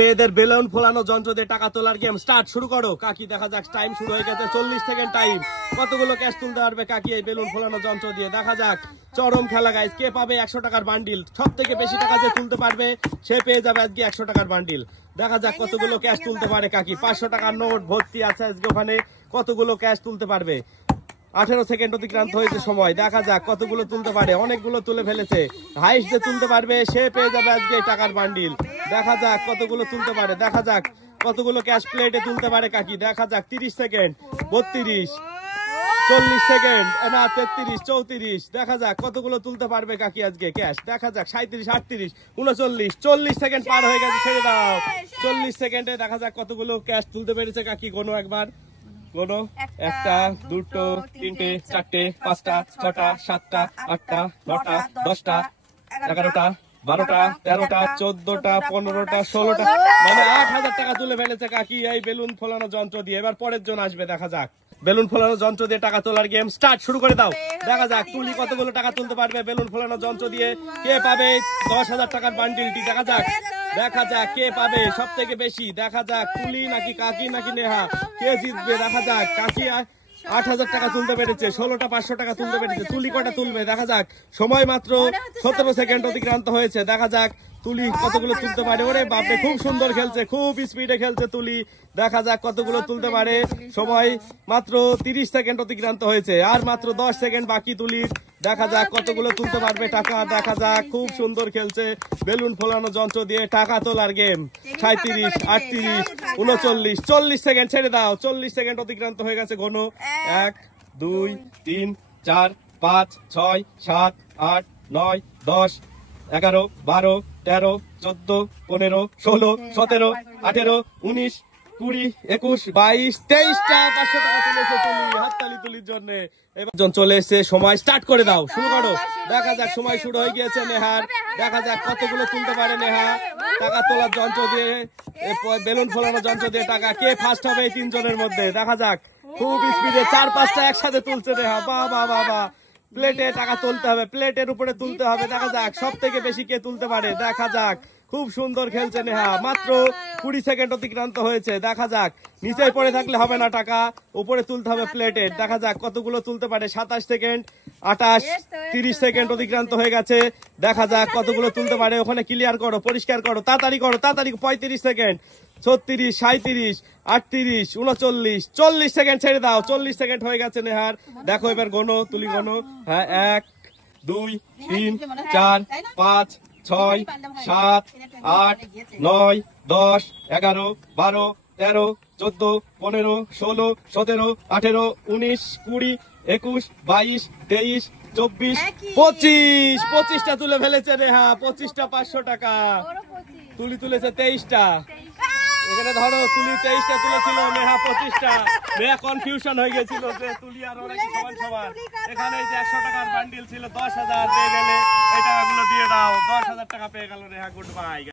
মেয়েদের বেলুন ফোলানো যন্ত্র দিয়ে টাকা তোলার গেম স্টার্ট শুরু করো। কাকি দেখা যাক টাইম শুরু হয়ে গেছে, 40 সেকেন্ড টাইম। কতগুলো ক্যাশ তুলতে পারবে কাকি এই বেলুন ফোলানো যন্ত্র দিয়ে? দেখা যাক। চরম খেলা গাইস, কে পাবে 100 টাকার বান্ডিল? সব থেকে বেশি টাকা যে তুলতে পারবে সে পেয়ে যাবে আজকে 100 টাকার বান্ডিল। দেখা যাক কতগুলো ক্যাশ তুলতে পারে কাকি। 500 টাকার নোট ভর্তি আছে আজকে ওখানে। কতগুলো ক্যাশ তুলতে পারবে? 18 সেকেন্ড অতিক্রান্ত হয়েছে সময়। দেখা যাক কতগুলো তুলতে পারে। অনেকগুলো তুলে ফেলেছে। হাইস্ট যে তুলতে পারবে সে পেয়ে যাবে আজকে টাকার বান্ডিল। দেখা যাক কতগুলো তুলতে পারে। দেখা যাক কতগুলো ক্যাশ প্লেটে তুলতে পারে কাকি। দেখা যাক 30 সেকেন্ড, 32, 40 সেকেন্ড, না 33, 34। দেখা যাক কতগুলো তুলতে পারবে কাকি আজকে ক্যাশ। দেখা যাক 37, 38, 39, 40 সেকেন্ড পার হয়ে গেছে, ছেড়ে দাও। 40 সেকেন্ডে দেখা যাক কতগুলো ক্যাশ তুলতে পেরেছে কাকি। গোনো একবার, গোনো। 1, 2, 3, 4, 5, 6, 7, 8, 9, 10, 11, 12, 13, 14, 15, 16টা, মানে 8000 টাকা তুলে ফেলেছে কাকি এই বেলুন ফোলানো যন্ত্র দিয়ে। এবার পরের জন আসবে। দেখা যাক। বেলুন ফোলানো যন্ত্র দিয়ে টাকা তোলার গেম স্টার্ট শুরু করে দাও। দেখা যাক তুলি কতগুলো টাকা তুলতে পারবে বেলুন ফোলানো যন্ত্র দিয়ে। কে পাবে 10,000 টাকার বান্ডিলটি? দেখা যাক। দেখা যাক কে পাবে সব থেকে বেশি। দেখা যাক তুলি নাকি কাকি নাকি নেহা, কে জিতবে? দেখা যাক। কাকি 8000 টাকা তুলতে পেরেছে, 16টা 500 টাকা তুলতে পেরেছে। তুলি কটা তুলবে? দেখা যাক। সময় মাত্র 17 সেকেন্ড অতিক্রান্ত হয়েছে। দেখা যাক তুলি কতগুলো তুলতে পারে। ওরে বাপরে, খুব সুন্দর খেলছে, খুব স্পিডে খেলছে তুলি। দেখা যাক কতগুলো তুলতে পারে। সময় মাত্র 30 সেকেন্ড অতিক্রান্ত হয়েছে, আর মাত্র 10 সেকেন্ড বাকি তুলির। দেখা যাক কতগুলো তুলতে পারবে টাকা। দেখা যাক, খুব সুন্দর খেলছে বেলুন ফোলানো যন্ত্র দিয়ে টাকা তোলার গেম। 37, 38, 39, 40 সেকেন্ড, ছেড়ে দাও। 40 সেকেন্ড অতিক্রান্ত হয়ে গেছে। ঘন 1, 2, 3, 4, 5, 6, 7, 8, 9, 10, 11, 12, 13, 14, 15, 16, 17, 18, 19, 20, 21, 22, 23টা 500 টাকা তুলেছে তুলি। হাততালি তুলির জন্য। এবার চলে এসে সময় স্টার্ট করে দাও, শুরু করো। দেখা যাক সময় শুরু হয়ে গিয়েছে নেহার। দেখা যাক কতগুলো তুলতে পারে নেহা টাকা তোলার যন্ত্র দিয়ে, বেলুন ফোলানো যন্ত্র দিয়ে টাকা। কে ফার্স্ট হবে এই 3 জনের মধ্যে? দেখা যাক। খুব স্পিডে 4-5টা একসাথে তুলছে নেহা। বাহ বাহ বাহ বাহ। প্লেটে টাকা তুলতে হবে, প্লেটের উপরে তুলতে হবে। দেখা যাক সব থেকে বেশি কে তুলতে পারে। দেখা যাক, খুব সুন্দর খেলছে নেহা। মাত্র 20 সেকেন্ড অতিক্রান্ত হয়েছে। দেখা যাক। নিচে পড়ে থাকলে হবে না টাকা, উপরে তুলতে হবে প্লেটে। দেখা যাক কতগুলো তুলতে পারে। 27 সেকেন্ড, 28, 30 সেকেন্ড অতিক্রান্ত হয়ে গেছে। দেখা যাক কতগুলো তুলতে পারে। ওখানে ক্লিয়ার করো, পরিষ্কার করো, তাড়াতাড়ি করো, তাড়াতাড়ি। 35 সেকেন্ড, 36, 37, 38, 39, 40 সেকেন্ড, ছেড়ে দাও। 40 সেকেন্ড হয়ে গেছে নেহার। দেখো এবার গোনো, তুলি গোনো। হ্যাঁ, 1, 2, 3, 4, 5, 6, 7, 8, 9, 10, 11, 12, 13, 14, 15, 16, 17, 18, 19, 20, 21, 22, 23, 24, 25। 25টা তুলে ফেলেছে নেহা। 25টা 500 টাকা। তুলি তুলেছে 23টা। এখানে ধরো, তুলি 23টা তুলেছিল, নেহা 25টা। নেহা কনফিউশন হয়ে গেছিল যে তুলি আর ওরা কি সমান সমান। এখানে যে 100 টাকার বান্ডিল ছিল, 10,000 পেয়ে গেলে এই টাকাগুলো দিয়ে দাও। 10,000 টাকা পেয়ে গেল নেহা। Good bye.